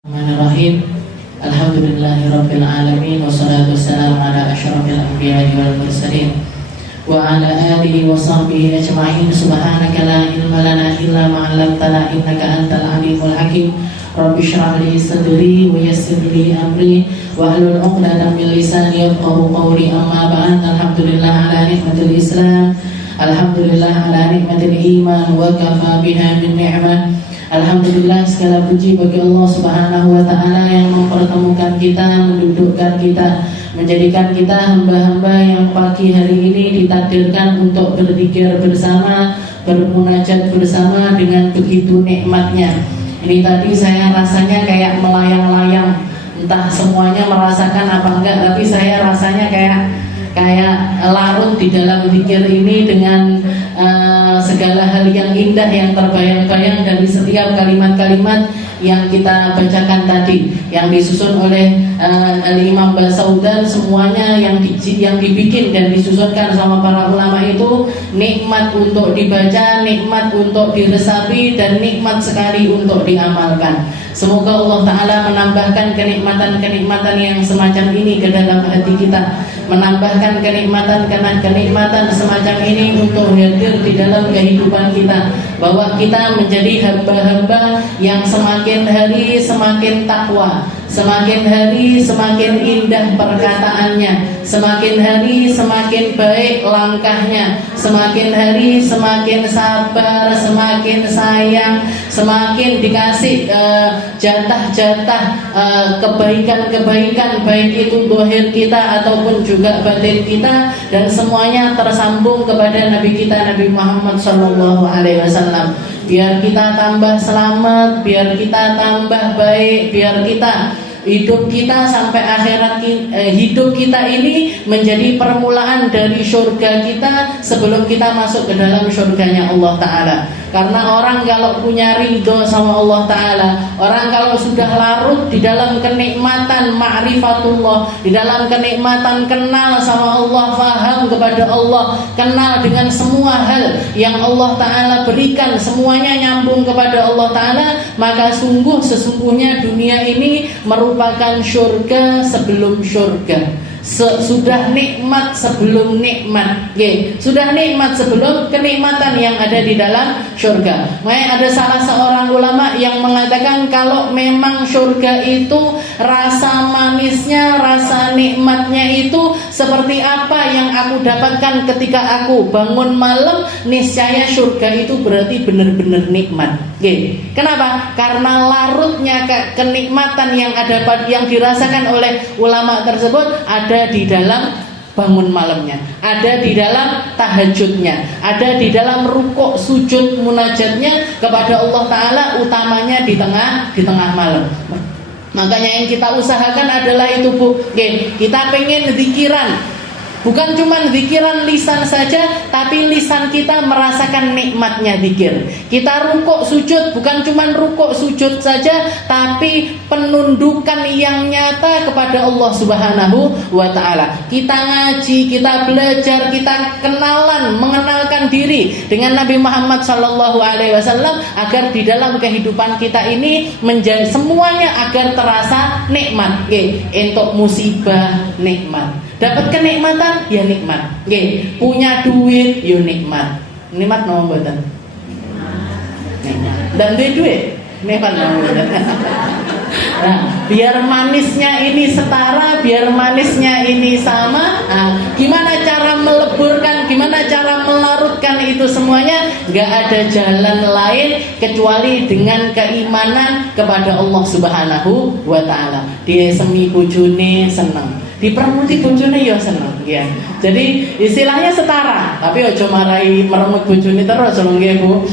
Bismillahirrahmanirrahim. Alhamdulillahirabbil alamin wassalatu wassalamu ala asyrafil anbiya'i wal mursalin wa ala alihi wa sahbihi ajma'in. Subhanaka la ilma lana illa ma 'allamtana innaka antal alimul hakim. Rabbi shrah li sadri wa yassir li amri wa hlul 'uqdatam min lisani yafqahu qawli. Amma ba'd. Alhamdulillah ala nikmatil Islam, alhamdulillah ala nikmatil iman, wa kafa biha min ni'mah. Alhamdulillah, segala puji bagi Allah Subhanahu wa ta'ala yang mempertemukan kita, mendudukkan kita, menjadikan kita hamba-hamba yang pagi hari ini ditakdirkan untuk berzikir bersama, bermunajat bersama dengan begitu nikmatnya. Ini tadi saya rasanya kayak melayang-layang, entah semuanya merasakan apa enggak, tapi saya rasanya kayak larut di dalam zikir ini dengan segala hal yang indah yang terbayang-bayang dari setiap kalimat-kalimat yang kita bacakan tadi, yang disusun oleh Imam Basaudan. Semuanya yang dibikin dan disusunkan sama para ulama itu nikmat untuk dibaca, nikmat untuk diresapi, dan nikmat sekali untuk diamalkan. Semoga Allah Ta'ala menambahkan kenikmatan-kenikmatan yang semacam ini ke dalam hati kita, menambahkan kenikmatan semacam ini untuk hadir di dalam kehidupan kita, bahwa kita menjadi hamba-hamba yang semakin hari semakin takwa, semakin hari semakin indah perkataannya, semakin hari semakin baik langkahnya, semakin hari semakin sabar, semakin sayang, semakin dikasih jatah-jatah kebaikan-kebaikan, baik itu zahir kita ataupun juga batin kita, dan semuanya tersambung kepada Nabi kita Nabi Muhammad SAW. Biar kita tambah selamat, biar kita tambah baik, biar kita hidup kita sampai akhirat, hidup kita ini menjadi permulaan dari surga kita sebelum kita masuk ke dalam surganya Allah Ta'ala. Karena orang kalau punya ridho sama Allah Ta'ala, orang kalau sudah larut di dalam kenikmatan ma'rifatullah, di dalam kenikmatan kenal sama Allah, faham kepada Allah, kenal dengan semua hal yang Allah Ta'ala berikan, semuanya nyambung kepada Allah Ta'ala, maka sesungguhnya dunia ini merupakan surga sebelum surga. Sudah nikmat sebelum nikmat, sudah nikmat sebelum kenikmatan yang ada di dalam surga. Makanya ada salah seorang ulama yang mengatakan kalau memang surga itu rasa manisnya, rasa nikmatnya itu seperti apa yang aku dapatkan ketika aku bangun malam, niscaya surga itu berarti benar-benar nikmat. Kenapa? Karena larutnya kenikmatan yang dirasakan oleh ulama tersebut ada di dalam bangun malamnya, ada di dalam tahajudnya, ada di dalam rukuk sujud munajatnya kepada Allah Ta'ala, utamanya di tengah malam. Makanya yang kita usahakan adalah itu, Bu. Kita pengen zikiran, bukan cuma zikiran lisan saja, tapi lisan kita merasakan nikmatnya zikir. Kita rukuk sujud, bukan cuma rukuk sujud saja, tapi penundukan yang nyata kepada Allah Subhanahu wa Ta'ala. Kita ngaji, kita belajar, kita mengenalkan diri dengan Nabi Muhammad SAW, agar di dalam kehidupan kita ini menjadi semuanya agar terasa nikmat. Untuk musibah nikmat, dapat kenikmatan ya nikmat. Punya duit ya nikmat. Nikmat nomor mboten? Nikmat. Dan duit nikmat nomor mboten? Nah, biar manisnya ini setara, biar manisnya ini sama. Gimana cara meleburkan, gimana cara melarutkan itu semuanya? Gak ada jalan lain kecuali dengan keimanan kepada Allah Subhanahu wa Ta'ala. Dia semi bojone seneng, dipermuti bojone ya seneng, ya. Jadi istilahnya setara, tapi ojo marahi meremut bojone terus, nggih Bu.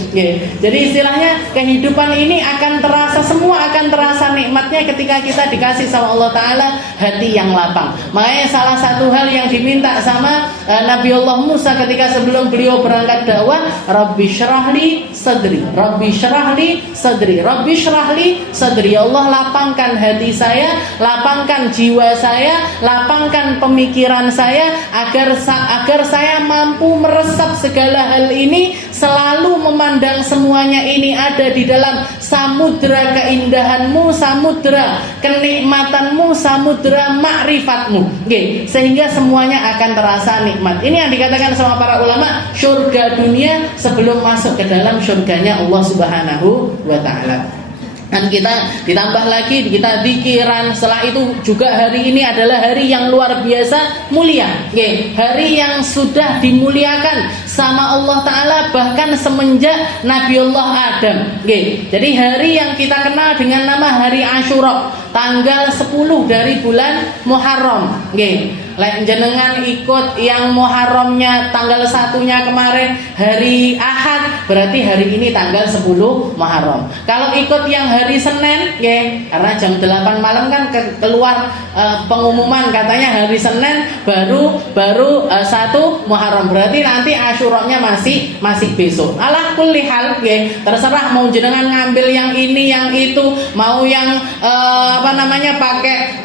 Jadi istilahnya kehidupan ini akan terasa, semua akan terasa nikmatnya ketika kita dikasih sama Allah Ta'ala hati yang lapang. Makanya salah satu hal yang diminta sama Nabi Allah Musa ketika sebelum beliau berangkat dakwah, Rabbi syrahli sadri, Rabbi syrahli sadri, Rabbi syrahli sadri. Ya Allah, lapangkan hati saya, lapangkan jiwa saya, lapangkan pemikiran saya, agar saya mampu meresap segala hal ini selalu memandang semuanya ini ada di dalam samudra keindahanmu, samudra kenikmatanmu, samudra ma'rifatmu. Oke, sehingga semuanya akan terasa nikmat. Ini yang dikatakan sama para ulama, surga dunia sebelum masuk ke dalam surganya Allah Subhanahu wa taala. Dan kita ditambah lagi, kita zikiran. Setelah itu juga hari ini adalah hari yang luar biasa mulia. Oke, hari yang sudah dimuliakan sama Allah Ta'ala bahkan semenjak Nabiullah Adam. Oke, jadi hari yang kita kenal dengan nama hari Asyura, tanggal 10 dari bulan Muharram. Oke, jenengan ikut yang Muharramnya tanggal 1-nya kemarin hari Ahad, berarti hari ini tanggal 10 Muharram. Kalau ikut yang hari Senin, karena jam 8 malam kan keluar pengumuman katanya hari Senin baru 1 Muharram, berarti nanti Asyuranya masih besok. Ala kulli hal, terserah mau jenengan ngambil yang ini yang itu, mau yang pakai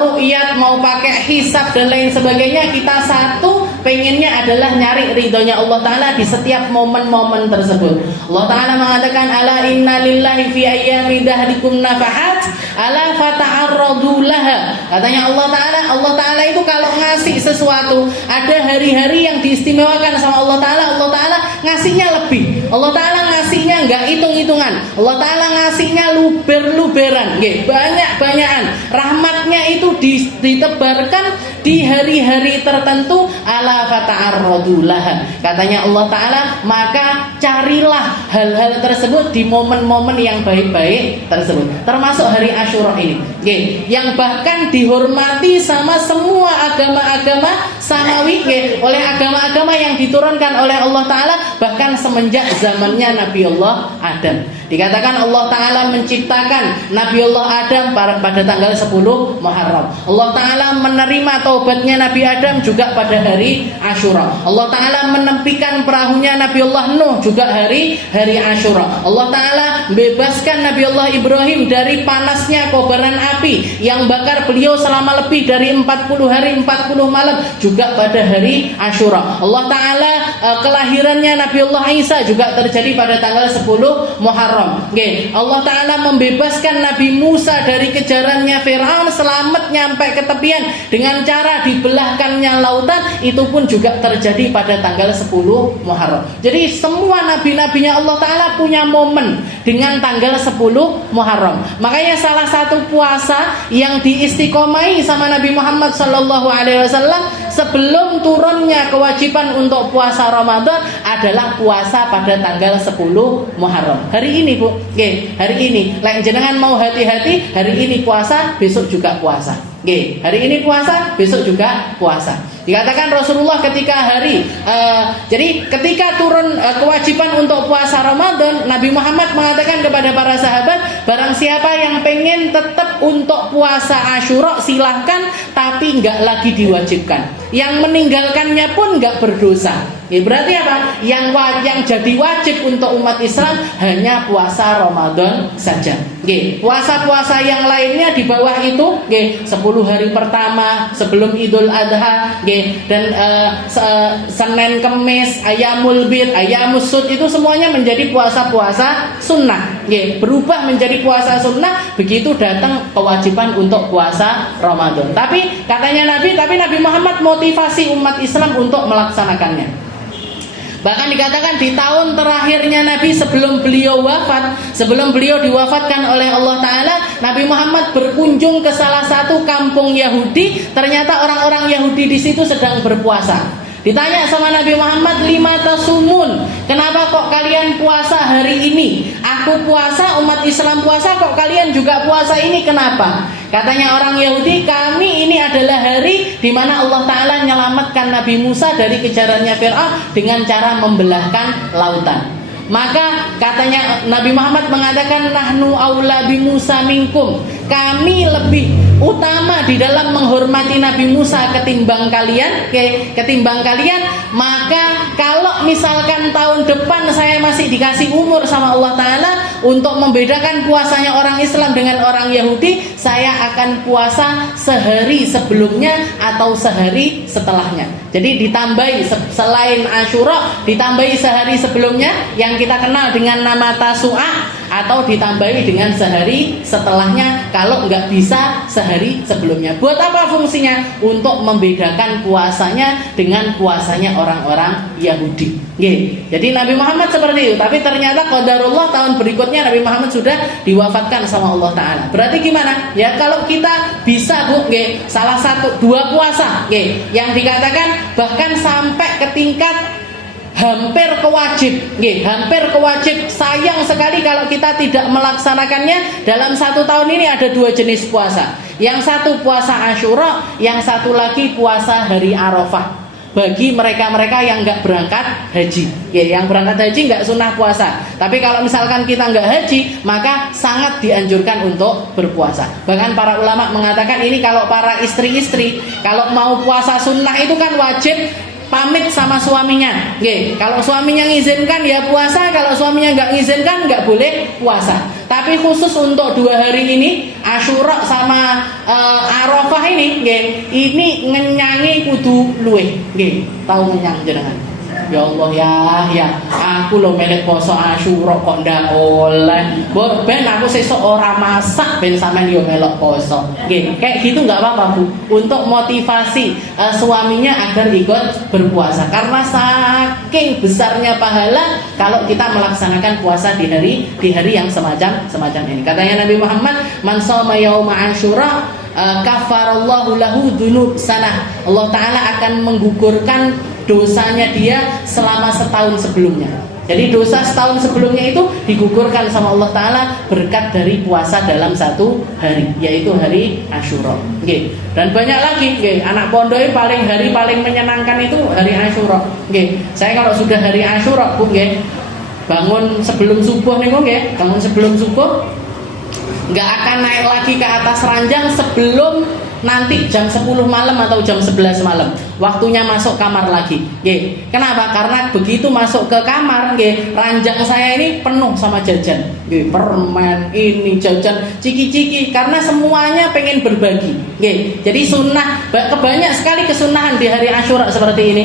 ru'yat, mau pakai hisab dan lain sebagainya. Kita satu pengennya adalah nyari ridhonya Allah Ta'ala di setiap momen-momen tersebut. Allah Ta'ala mengatakan, ala inna lillahi fi ayyami dahrikum nafahat ala fata'arradu laha. Katanya Allah Ta'ala itu kalau ngasih sesuatu, ada hari-hari yang diistimewakan sama Allah Ta'ala ngasihnya lebih. Allah Ta'ala ngasihnya nggak hitung-hitungan. Allah Ta'ala ngasihnya luber-luberan, banyak-banyakan. Rahmatnya itu ditebarkan di hari-hari tertentu. Ala fata'arradu laha. Katanya Allah Ta'ala, maka carilah hal-hal tersebut di momen-momen yang baik-baik tersebut, termasuk hari Asyura ini, yang bahkan dihormati sama semua agama-agama samawi, oleh agama-agama yang diturunkan oleh Allah Ta'ala bahkan semenjak zamannya Nabiullah Adam. Dikatakan Allah Ta'ala menciptakan Nabiullah Adam pada tanggal 10 Muharram. Allah Ta'ala menerima taubatnya Nabi Adam juga pada hari Asyura. Allah Ta'ala menempikan perahunya Nabiullah Nuh juga hari Asyura. Allah Ta'ala bebaskan Nabiullah Ibrahim dari panasnya kobaran api yang bakar beliau selama lebih dari 40 hari 40 malam juga pada hari Asyura. Allah Ta'ala kelahirannya Nabiullah Isa juga terjadi pada tanggal 10 Muharram. Allah Ta'ala membebaskan Nabi Musa dari kejarannya Fir'aun, selamat nyampe ke tepian dengan cara dibelahkannya lautan. Itu pun juga terjadi pada tanggal 10 Muharram. Jadi semua nabi-nabinya Allah Ta'ala punya momen dengan tanggal 10 Muharram. Makanya salah satu puasa yang diistiqomai sama Nabi Muhammad SAW sebelum turunnya kewajiban untuk puasa Ramadan adalah puasa pada tanggal 10 Muharram. Hari ini, Bu. Hari ini. Like jenengan mau hati-hati, hari ini puasa, besok juga puasa. Hari ini puasa, besok juga puasa. Dikatakan Rasulullah ketika jadi ketika turun kewajiban untuk puasa Ramadan, Nabi Muhammad mengatakan kepada para sahabat, barang siapa yang pengen tetap untuk puasa Asyura silahkan, tapi nggak lagi diwajibkan. Yang meninggalkannya pun nggak berdosa. Berarti apa? Yang jadi wajib untuk umat Islam hanya puasa Ramadan saja. Puasa-puasa yang lainnya di bawah itu, 10 hari pertama sebelum Idul Adha, dan Senin Kemis, Ayamul Bid, Ayamus Sud, itu semuanya menjadi puasa-puasa sunnah. Berubah menjadi puasa sunnah begitu datang kewajiban untuk puasa Ramadan. Tapi katanya Nabi Muhammad motivasi umat Islam untuk melaksanakannya. Bahkan dikatakan di tahun terakhirnya Nabi sebelum beliau diwafatkan oleh Allah Ta'ala, Nabi Muhammad berkunjung ke salah satu kampung Yahudi. Ternyata orang-orang Yahudi di situ sedang berpuasa. Ditanya sama Nabi Muhammad, lima tasumun, kenapa kok kalian puasa hari ini? Aku puasa, umat Islam puasa, kok kalian juga puasa ini, kenapa? Katanya orang Yahudi, kami ini adalah hari di mana Allah Ta'ala menyelamatkan Nabi Musa dari kejarannya Fir'aun dengan cara membelahkan lautan. Maka katanya Nabi Muhammad mengatakan, nahnu aula bi Musa minkum, kami lebih utama di dalam menghormati Nabi Musa ketimbang kalian, ketimbang kalian, maka kalau misalkan tahun depan saya masih dikasih umur sama Allah Ta'ala untuk membedakan puasanya orang Islam dengan orang Yahudi, saya akan puasa sehari sebelumnya atau sehari setelahnya. Jadi ditambahi selain Asyura, ditambahi sehari sebelumnya yang kita kenal dengan nama Tasu'a, atau ditambahi dengan sehari setelahnya kalau nggak bisa sehari sebelumnya. Buat apa fungsinya? Untuk membedakan puasanya dengan puasanya orang-orang Yahudi. Jadi Nabi Muhammad seperti itu. Tapi ternyata qadarullah tahun berikutnya Nabi Muhammad sudah diwafatkan sama Allah Ta'ala. Berarti gimana? Ya kalau kita bisa salah satu dua puasa yang dikatakan bahkan sampai ke tingkat hampir kewajib, hampir kewajib. Sayang sekali kalau kita tidak melaksanakannya. Dalam 1 tahun ini ada 2 jenis puasa. Yang satu puasa Asyura, yang satu lagi puasa hari Arafah. Bagi mereka-mereka yang nggak berangkat haji, yang berangkat haji nggak sunnah puasa. Tapi kalau misalkan kita nggak haji, maka sangat dianjurkan untuk berpuasa. Bahkan para ulama mengatakan ini kalau para istri-istri kalau mau puasa sunnah itu kan wajib pamit sama suaminya. Kalau suaminya ngizinkan ya puasa, kalau suaminya nggak ngizinkan nggak boleh puasa. Tapi khusus untuk 2 hari ini, Asyura sama Arafah ini ngenyangi kudu luweh. Tahu ngenyang jenengan? Ya Allah ya, aku lo melek poso Asyura kok ndak oleh. Ben aku sesuk ora masak ben sampean yo melok poso. Kayak gitu nggak apa-apa Bu. Untuk motivasi suaminya agar ikut berpuasa. Karena saking besarnya pahala kalau kita melaksanakan puasa di hari yang semacam ini. Katanya Nabi Muhammad, "Man shoma yauma Asyura kafarallahu lahu dzunub sanah." Allah Ta'ala akan menggugurkan dosanya dia selama setahun sebelumnya. Jadi dosa setahun sebelumnya itu digugurkan sama Allah Ta'ala berkat dari puasa dalam 1 hari, yaitu hari Asyura. Dan banyak lagi, anak pondok hari paling menyenangkan itu hari Asyura. Saya kalau sudah hari Asyura, bangun sebelum subuh nih, bangun sebelum subuh, nggak akan naik lagi ke atas ranjang sebelum nanti jam 10 malam atau jam 11 malam. Waktunya masuk kamar lagi. Kenapa? Karena begitu masuk ke kamar, ranjang saya ini penuh sama jajan. Permen, ini jajan, ciki-ciki, karena semuanya pengen berbagi. Jadi sunnah, banyak sekali kesunahan di hari Asyura seperti ini.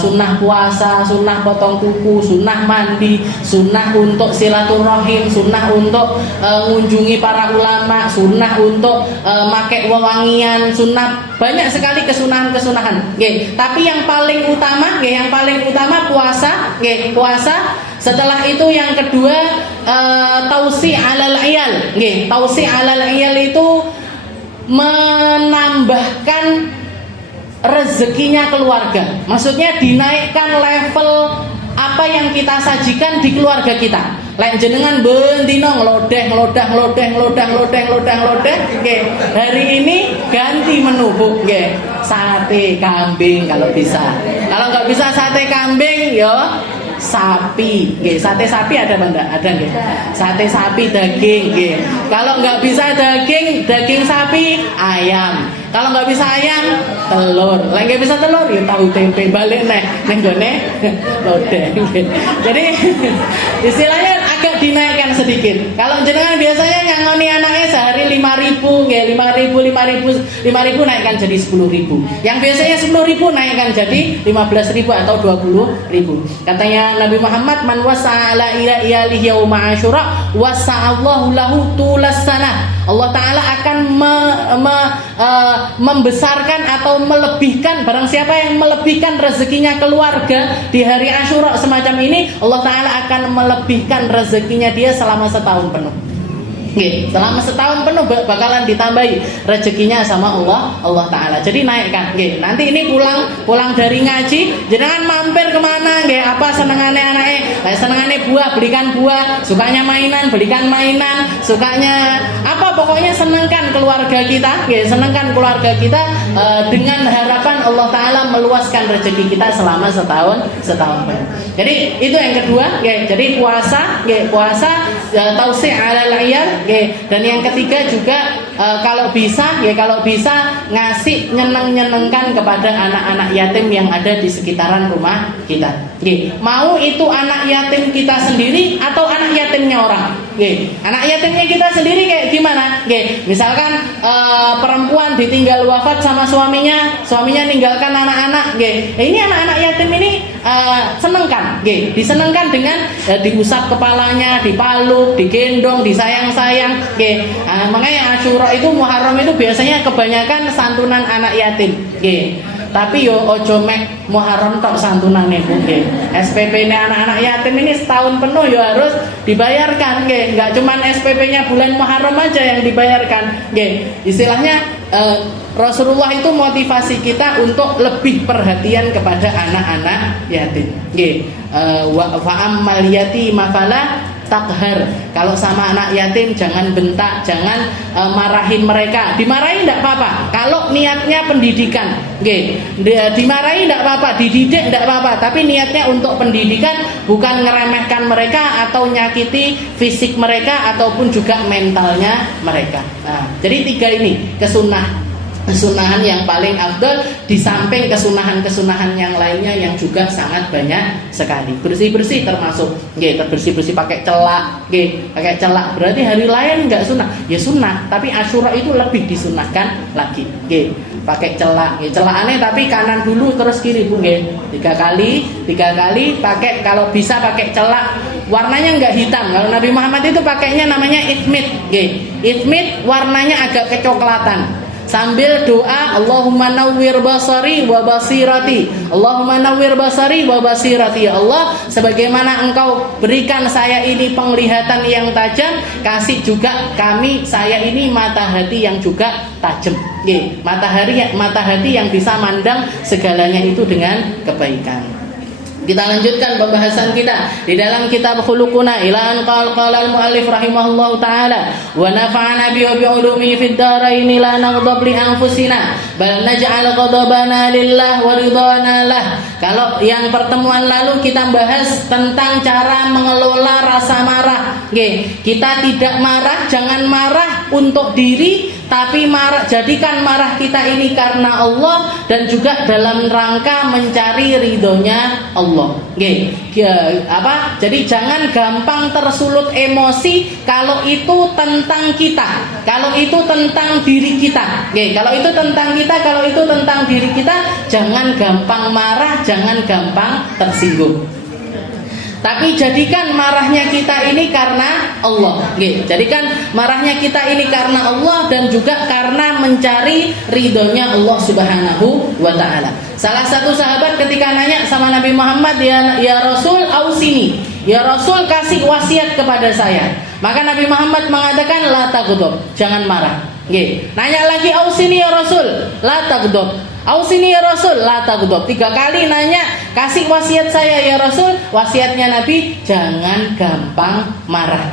Sunnah puasa, sunnah potong kuku, sunnah mandi, sunnah untuk silaturahim, sunnah untuk mengunjungi para ulama, sunnah untuk pakai wewangian, sunnah, banyak sekali kesunahan-kesunahan. Tapi yang paling utama, puasa. Setelah itu yang kedua tausi alal iyal. Tausi alal iyal itu menambahkan rezekinya keluarga. Maksudnya dinaikkan level apa yang kita sajikan di keluarga kita. Lek jenengan bentino ngelodeh. Hari ini ganti menu, Bu. Sate kambing kalau bisa. Kalau nggak bisa sate kambing, sapi. Sate sapi ada apa enggak? Ada nggih. Sate sapi daging, Kalau nggak bisa daging sapi, ayam. Kalau nggak bisa ayam, telur. Lah nggak bisa telur, ya tahu tempe balik neng gone lodeh. Jadi istilahnya agak dinaikkan sedikit. Kalau jenengan biasanya ngangoni anaknya sehari 5.000, 5.000 naikkan jadi 10.000. Yang biasanya 10.000 naikkan jadi 15.000 atau 20.000. Katanya Nabi Muhammad, "Man wasa'ala ila iyalihi yauma Asyura wasa'allahu lahu tulas sanah." Allah Ta'ala akan membesarkan atau melebihkan, barang siapa yang melebihkan rezekinya keluarga di hari Asyura semacam ini, Allah Ta'ala akan melebihkan rezekinya dia selama setahun penuh. Selama setahun penuh bakalan ditambahi rezekinya sama Allah Ta'ala. Jadi naikkan. Nanti ini pulang dari ngaji, jangan mampir kemana? Apa senengane anaknya? Senengane buah, belikan buah. Sukanya mainan, belikan mainan. Sukanya apa? Pokoknya senengkan keluarga kita. Senengkan keluarga kita dengan harapan Allah Ta'ala meluaskan rezeki kita selama setahun penuh. Jadi itu yang kedua. Jadi puasa tausi' alal iyal. Dan yang ketiga juga kalau bisa ngasih nyenengkan kepada anak-anak yatim yang ada di sekitaran rumah kita. Mau itu anak yatim kita sendiri atau anak yatimnya orang. Anak yatimnya kita sendiri kayak gimana? Misalkan perempuan ditinggal wafat sama suaminya ninggalkan anak-anak. Ini anak-anak yatim ini senengkan, disenengkan dengan diusap kepalanya, dipaluk, digendong, disayang-sayang. Makanya Asyura itu, Muharram itu biasanya kebanyakan santunan anak yatim. Tapi yo ojo mek Muharram tok santunane nggih. SPP-nya anak-anak yatim ini setahun penuh yo harus dibayarkan nggih. Enggak cuman SPP-nya bulan Muharram aja yang dibayarkan nggih. Istilahnya Rasulullah itu motivasi kita untuk lebih perhatian kepada anak-anak yatim. Nggih. Wa ammal yatima fala takhar. Kalau sama anak yatim jangan bentak, jangan marahin mereka. Dimarahin enggak apa-apa kalau niatnya pendidikan. Nggih. Dimarahi enggak apa-apa, dididik enggak apa-apa, tapi niatnya untuk pendidikan, bukan ngeremehkan mereka atau nyakiti fisik mereka ataupun juga mentalnya mereka. Nah, jadi 3 ini kesunahan yang paling afdal, di samping kesunahan-kesunahan yang lainnya yang juga sangat banyak sekali. Bersih-bersih termasuk bersih-bersih pakai celak, pakai celak berarti hari lain enggak sunah. Ya sunah, tapi Asyura itu lebih disunahkan lagi. Pakai celak, celakannya tapi kanan dulu terus kiri Bu. 3 kali pakai, kalau bisa pakai celak warnanya enggak hitam. Kalau Nabi Muhammad itu pakainya namanya ithmit. Ithmit warnanya agak kecoklatan. Sambil doa, Allahumma nawwir basari wa basirati, Allahumma nawwir basari wa basirati. Ya Allah, sebagaimana Engkau berikan saya ini penglihatan yang tajam, kasih juga saya ini mata hati yang juga tajam. Mata hati yang bisa mandang segalanya itu dengan kebaikan. Kita lanjutkan pembahasan kita di dalam kitab Khuluquna ila an qala al-muallif rahimahullahu taala wa nafa'ana bi ulumi fid darain la naghdab li anfusina bal naj'al ghadabana lillah wa ridana lah. Kalau yang pertemuan lalu kita bahas tentang cara mengelola rasa marah. Kita tidak marah, jangan marah untuk diri, tapi jadikan marah kita ini karena Allah dan juga dalam rangka mencari ridhonya Allah. Jadi jangan gampang tersulut emosi kalau itu tentang kita, kalau itu tentang diri kita. Kalau itu tentang kita, kalau itu tentang diri kita, jangan gampang marah, jangan gampang tersinggung. Tapi jadikan marahnya kita ini karena Allah. Jadikan marahnya kita ini karena Allah dan juga karena mencari ridhonya Allah Subhanahu wa ta'ala. Salah satu sahabat ketika nanya sama Nabi Muhammad, ya Rasul ausini, ya Rasul kasih wasiat kepada saya. Maka Nabi Muhammad mengatakan la taghdab, jangan marah. Nanya lagi, ausini ya Rasul, la taghdab, ausini ya Rasul, la taghdab. 3 kali nanya, kasih wasiat saya ya Rasul. Wasiatnya Nabi, jangan gampang marah.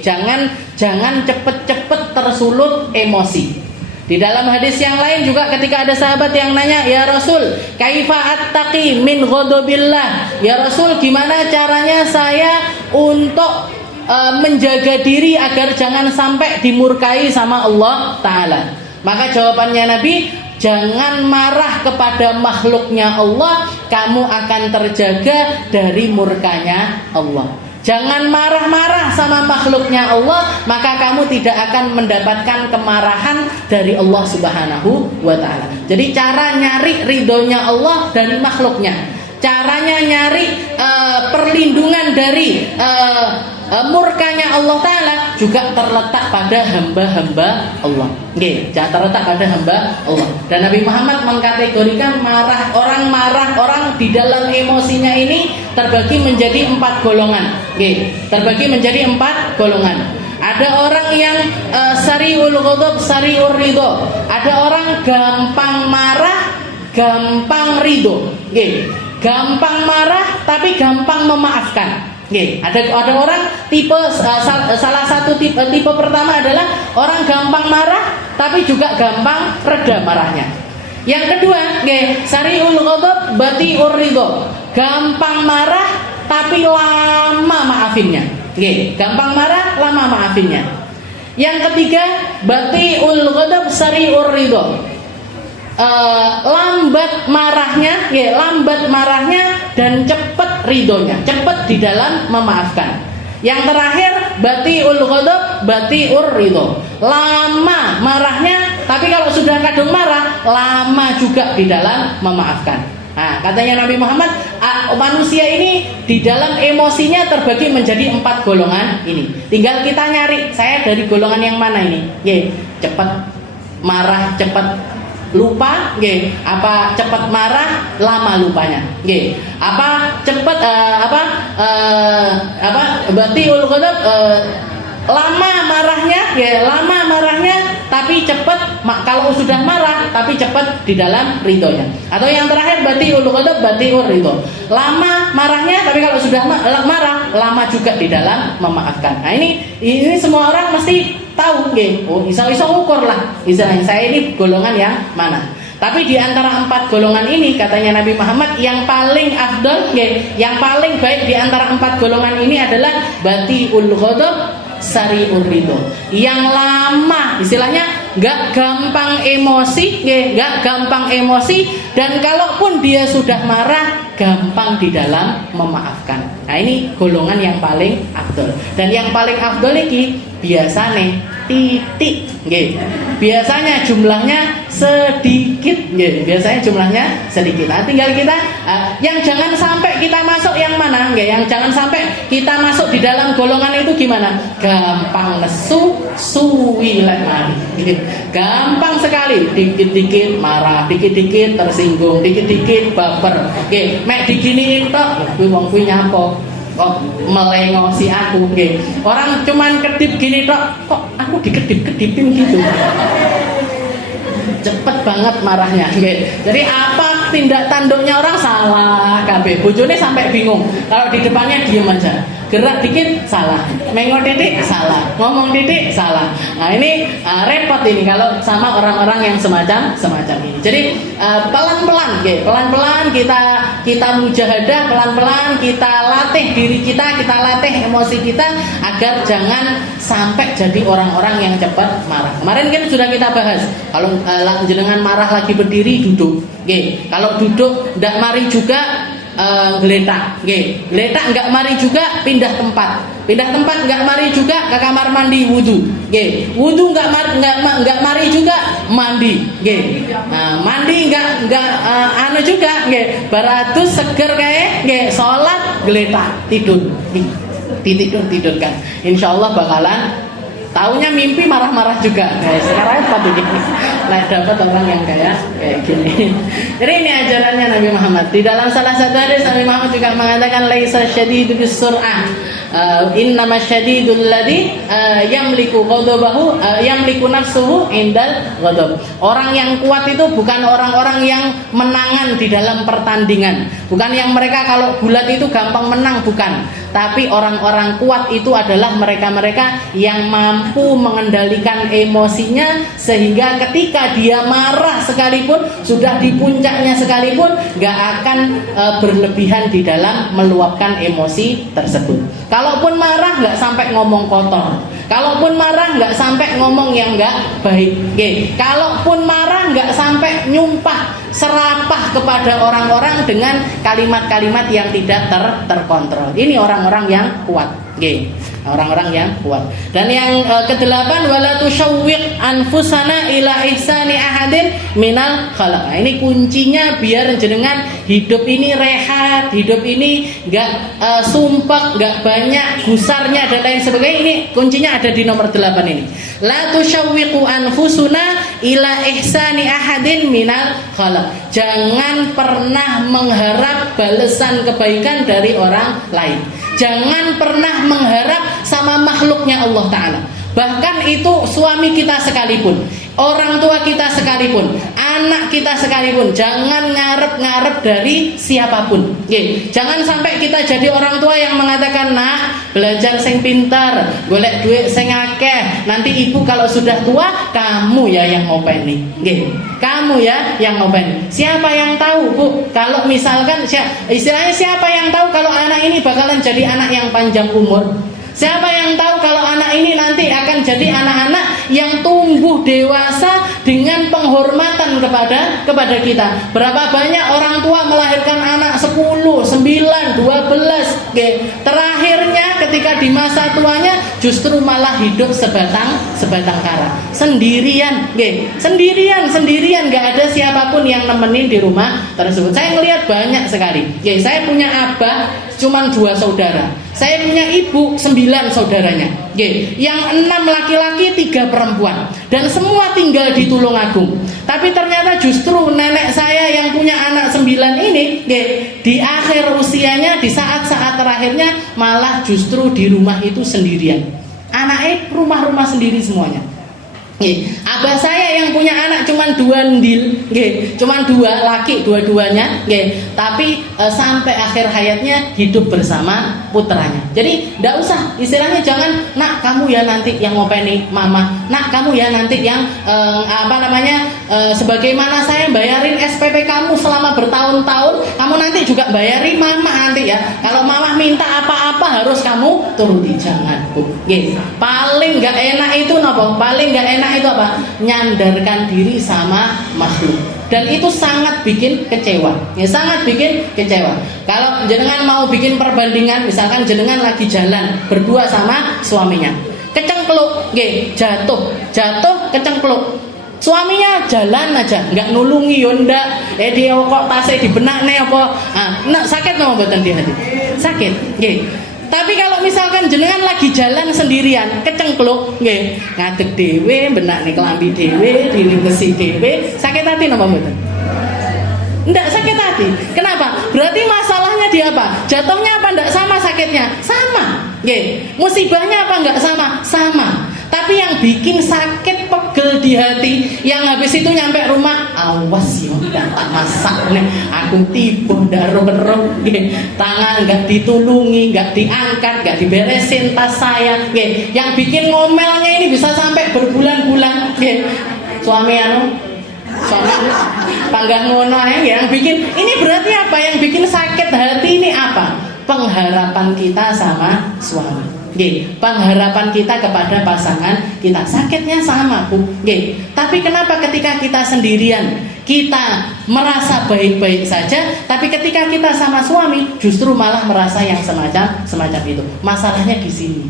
Jangan cepet-cepet tersulut emosi. Di dalam hadis yang lain juga ketika ada sahabat yang nanya, ya Rasul, kaifa attaqi min ghadabillah? Ya Rasul, gimana caranya saya untuk menjaga diri agar jangan sampai dimurkai sama Allah Ta'ala? Maka jawabannya Nabi, jangan marah kepada makhluknya Allah, kamu akan terjaga dari murkanya Allah. Jangan marah-marah sama makhluknya Allah, maka kamu tidak akan mendapatkan kemarahan dari Allah Subhanahu wa ta'ala. Jadi cara nyari ridhonya Allah dari makhluknya, caranya nyari perlindungan dari murkanya Allah Ta'ala juga terletak pada hamba-hamba Allah. Terletak pada hamba Allah. Dan Nabi Muhammad mengkategorikan orang di dalam emosinya ini terbagi menjadi 4 golongan. Terbagi menjadi 4 golongan. Ada orang yang sari'ul ghadab, sari'ur ridho. Ada orang gampang marah, gampang ridho. Gampang marah tapi gampang memaafkan. Ada orang tipe salah satu tipe pertama adalah orang gampang marah tapi juga gampang reda marahnya. Yang kedua, sari'ul ghadab bati'ur ridho. Gampang marah tapi lama maafinnya. Gampang marah, lama maafinnya. Yang ketiga, batiul ghadab sari'ur ridho. Lambat marahnya, ya, lambat marahnya dan cepat ridhonya, cepat di dalam memaafkan. Yang terakhir, batiul ghadab, batiur ridho. Lama marahnya, tapi kalau sudah kadung marah, lama juga di dalam memaafkan. Nah, katanya Nabi Muhammad, manusia ini di dalam emosinya terbagi menjadi 4 golongan ini. Tinggal kita nyari, saya dari golongan yang mana ini? Ya, cepat marah, cepat lupa, apa cepat marah lama lupanya, apa cepat batiul ghadab, lama marahnya tapi cepat kalau sudah marah tapi cepat di dalam ridhonya. Atau yang terakhir, batiul ghadab, batiur ridho, lama marahnya tapi kalau sudah marah lama juga di dalam memaafkan. Nah, ini semua orang mesti tahu, oh iso ukur lah istilahnya saya ini golongan yang mana. Tapi di antara 4 golongan ini katanya Nabi Muhammad yang paling afdal, yang paling baik di antara 4 golongan ini adalah batiul ghadab sari'ur ridho. Yang lama, istilahnya nggak gampang emosi, nggak gampang emosi, dan kalaupun dia sudah marah gampang di dalam memaafkan. Nah, ini golongan yang paling afdal. Dan yang paling afdal ini biasanya titik, biasanya jumlahnya sedikit, biasanya jumlahnya sedikit. Nah, tinggal kita yang jangan sampai kita masuk yang mana, yang jangan sampai kita masuk di dalam golongan itu gimana? Gampang nesu, suwi lemari, gampang sekali, dikit-dikit marah, dikit-dikit tersinggung, dikit-dikit baper, mek diginiin tok, wong kuwi nyapa kok melengosi aku, orang cuman kedip gini tok, kok aku dikedip-kedipin gitu. Cepet banget marahnya, jadi apa tindak tanduknya orang salah kabeh. Bojone sampai bingung, kalau di depannya diem aja, gerak dikit salah, mengok titik salah, ngomong titik salah. Nah, ini repot ini kalau sama orang-orang yang semacam ini. Jadi pelan-pelan kita mujahadah, pelan-pelan kita latih diri kita latih emosi kita agar jangan sampai jadi orang-orang yang cepat marah. Kemarin kan sudah kita bahas, kalau jenengan marah lagi berdiri duduk, kalau duduk ndak mari juga geletak, geletak nggak mari juga pindah tempat nggak mari juga ke kamar mandi wudu, wudu nggak mari juga mandi, mandi nggak anu juga, baratus seger kayak, sholat geletak tidur kan, insyaallah bakalan taunya mimpi marah-marah juga. Sekarang apa tuh? Nah, dapat orang yang kayak gini. Jadi ini ajarannya Nabi Muhammad. Di dalam salah satu hadis Nabi Muhammad juga mengatakan laisa syadidu bisur'ah, innama syadidul ladzi yamliku ghadabahu, yamliku nafsuhu indal ghadab. Orang yang kuat itu bukan orang-orang yang menangan di dalam pertandingan, bukan yang mereka kalau bulat itu gampang menang, bukan. Tapi orang-orang kuat itu adalah mereka-mereka yang mampu mengendalikan emosinya, sehingga ketika dia marah sekalipun, sudah di puncaknya sekalipun, gak akan berlebihan di dalam meluapkan emosi tersebut. Kalaupun marah gak sampai ngomong kotor, kalaupun marah gak sampai ngomong yang gak baik, kalaupun marah gak sampai nyumpah serapah kepada orang-orang dengan kalimat-kalimat yang tidak terkontrol. Ini orang-orang yang kuat, orang-orang yang kuat. Dan yang kedelapan, wala tusyawwiq anfusana ila ihsani ahadin minal khalaq. Nah, ini kuncinya biar jenengan hidup ini rehat, hidup ini enggak sumpek, enggak banyak gusarnya dan lain sebagainya. Ini kuncinya ada di nomor 8 ini. La tusyawwiqu anfusuna ila ihsani ahadin minal khalaq. Jangan pernah mengharap balasan kebaikan dari orang lain. Jangan pernah mengharap sama makhluknya Allah Ta'ala. Bahkan itu suami kita sekalipun, orang tua kita sekalipun, anak kita sekalipun, jangan ngarep-ngarep dari siapapun. Jangan sampai kita jadi orang tua yang mengatakan, nak, belajar sing pintar, golek duit sing akeh, nanti ibu kalau sudah tua kamu ya yang ngopeni. Kamu ya yang ngopeni. Siapa yang tahu, Bu, kalau misalkan istilahnya siapa yang tahu kalau anak ini bakalan jadi anak yang panjang umur? Siapa yang tahu kalau anak anak-anak ini nanti akan jadi anak-anak yang tumbuh dewasa dengan penghormatan kepada kita. Berapa banyak orang tua melahirkan anak 10, 9, 12, terakhirnya ketika di masa tuanya justru malah hidup sebatang kara, sendirian, sendirian, nggak ada siapapun yang nemenin di rumah tersebut. Saya ngelihat banyak sekali. Saya punya abah cuman 2 saudara. Saya punya ibu 9 saudaranya. Yang 6 laki-laki, 3 perempuan. Dan semua tinggal di Tulungagung. Tapi ternyata justru nenek saya yang punya anak 9 ini, di akhir usianya, di saat-saat terakhirnya malah justru di rumah itu sendirian. Anaknya rumah-rumah sendiri semuanya. Abah saya yang punya anak cuman 2 ndil, cuman 2 laki dua-duanya, tapi sampai akhir hayatnya hidup bersama putranya. Jadi tidak usah, istilahnya jangan, nak kamu ya nanti yang ngopeni mama, nak kamu ya nanti yang sebagaimana saya bayarin SPP kamu selama bertahun-tahun, kamu nanti juga bayari mama nanti ya. Kalau mama minta apa-apa harus kamu turuti, jangan Bu. Paling nggak enak itu nopo, paling nggak enak itu apa? Nyandarkan diri sama makhluk. Dan itu sangat bikin kecewa. Sangat bikin kecewa. Kalau jenengan mau bikin perbandingan, misalkan jenengan lagi jalan berdua sama suaminya, kecengkluk, jatuh kecengkluk. Suaminya jalan aja, nggak nulungi yonda, dia kok tasnya di benak nih apa? Sakit nggak mboten di hati? Sakit, Tapi kalau misalkan jenengan lagi jalan sendirian, kecengkluk, ngadeg dewe, benak nih kelambi dewe, dilingkesi dewe, sakit hati napa mboten? Ndak sakit hati. Kenapa? Berarti masalahnya di apa? Jatuhnya apa ndak sama sakitnya? Sama. Musibahnya apa nggak sama? Sama. Tapi yang bikin sakit pegel di hati, yang habis itu nyampe rumah, awas yo, tak masak nih, aku tiba darah-darah, tangan nggak ditulungi, nggak diangkat, nggak diberesin tas saya, yang bikin ngomelnya ini bisa sampai berbulan-bulan, suami panggah ngono yang bikin ini berarti apa? Yang bikin sakit hati ini apa? Pengharapan kita sama suami. Pengharapan kita kepada pasangan kita, sakitnya sama Bu. Tapi kenapa ketika kita sendirian kita merasa baik-baik saja, tapi ketika kita sama suami justru malah merasa yang semacam itu. Masalahnya di sini,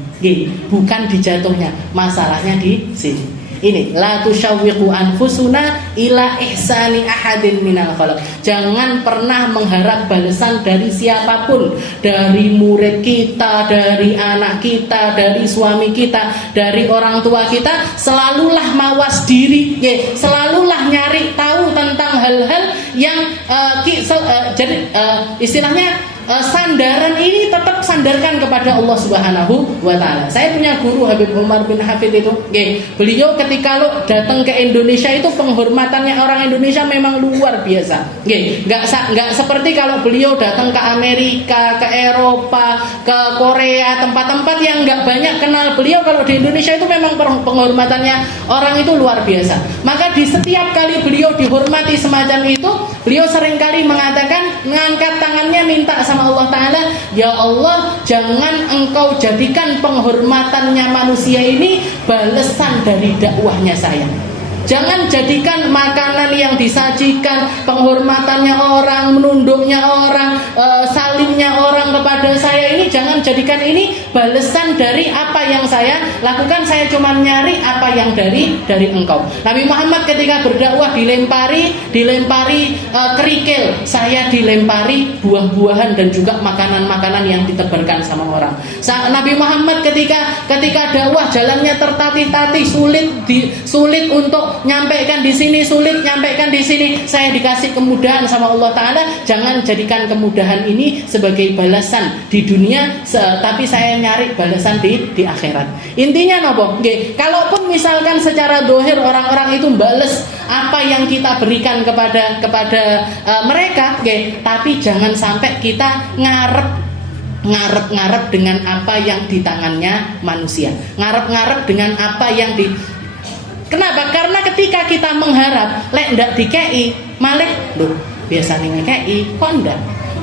bukan di jatuhnya, masalahnya di sini. Ini la tusyawwiqu anfusuna ila ihsani ahadin minal khalaq. Jangan pernah mengharap balasan dari siapapun, dari murid kita, dari anak kita, dari suami kita, dari orang tua kita. Selalulah mawas diri, selalulah nyari tahu tentang hal-hal yang istilahnya sandaran ini tetap sandarkan kepada Allah Subhanahu wa Ta'ala. Saya punya guru Habib Umar bin Hafid itu, beliau ketika datang ke Indonesia itu penghormatannya orang Indonesia memang luar biasa. Nggak seperti kalau beliau datang ke Amerika, ke Eropa, ke Korea, tempat-tempat yang nggak banyak kenal beliau. Kalau di Indonesia itu memang penghormatannya orang itu luar biasa. Maka di setiap kali beliau dihormati semacam itu, beliau seringkali mengatakan, mengangkat tangannya minta sama Allah Ta'ala, ya Allah, jangan engkau jadikan penghormatannya manusia ini balasan dari dakwahnya saya. Jangan jadikan makanan yang disajikan, penghormatannya orang, menunduknya orang, salimnya orang kepada saya ini, jangan jadikan ini balasan dari apa yang saya lakukan. Saya cuma nyari apa yang dari engkau. Nabi Muhammad ketika berdakwah dilempari kerikil, saya dilempari buah-buahan dan juga makanan-makanan yang ditebarkan sama orang. Nabi Muhammad ketika dakwah jalannya tertatih-tatih, sulit untuk nyampaikan di sini, sulit nyampaikan di sini. Saya dikasih kemudahan sama Allah Ta'ala. Jangan jadikan kemudahan ini sebagai balasan di dunia, tapi saya nyari balasan di akhirat. Intinya nopo, kalaupun misalkan secara dohir orang-orang itu bales apa yang kita berikan kepada mereka, tapi jangan sampai kita ngarep dengan apa yang di tangannya manusia, ngarep dengan apa yang di. Kenapa? Karena ketika kita mengharap lek ndak dikei, malah biasanya ngekei kok ndak.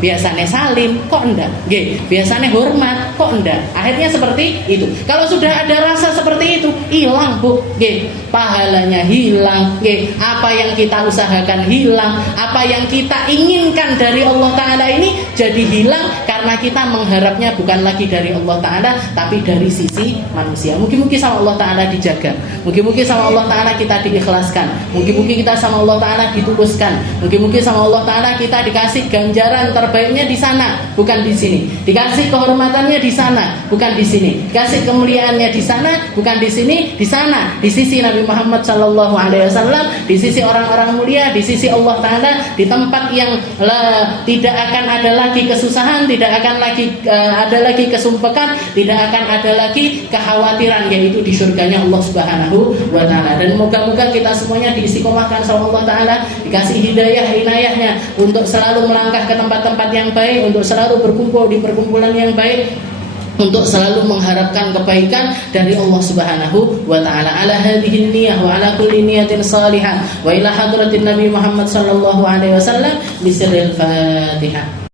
biasanya salim kok enggak, nggih, biasanya hormat kok enggak. Akhirnya seperti itu. Kalau sudah ada rasa seperti itu, hilang Bu, nggih. Pahalanya hilang, nggih. Apa yang kita usahakan hilang, apa yang kita inginkan dari Allah Ta'ala ini jadi hilang karena kita mengharapnya bukan lagi dari Allah Ta'ala tapi dari sisi manusia. Mungkin-mungkin sama Allah Ta'ala dijaga, mungkin-mungkin sama Allah Ta'ala kita diikhlaskan, mungkin-mungkin kita sama Allah Ta'ala dituluskan, mungkin-mungkin sama Allah Ta'ala kita dikasih ganjaran terbaiknya di sana, bukan di sini. Dikasih kehormatannya di sana, bukan di sini. Dikasih kemuliaannya di sana, bukan di sini. Di sana, di sisi Nabi Muhammad SAW, di sisi orang-orang mulia, di sisi Allah Ta'ala, di tempat yang tidak akan ada lagi kesusahan, tidak akan lagi ada lagi kesumpekan, tidak akan ada lagi kekhawatiran, yaitu di surganya Allah Subhanahu wa Ta'ala. Dan moga-moga kita semuanya diistiqomahkan sama Allah Ta'ala, dikasih hidayah inayahnya untuk selalu melangkah ke tempat-tempat yang baik, untuk selalu berkumpul di perkumpulan yang baik, untuk selalu mengharapkan kebaikan dari Allah Subhanahu wa Ta'ala. Ala hadhihi niyyah wa ala kulli niyatin salihah wa ila hadratin Nabi Muhammad sallallahu alaihi wasallam bisirril Fatihah.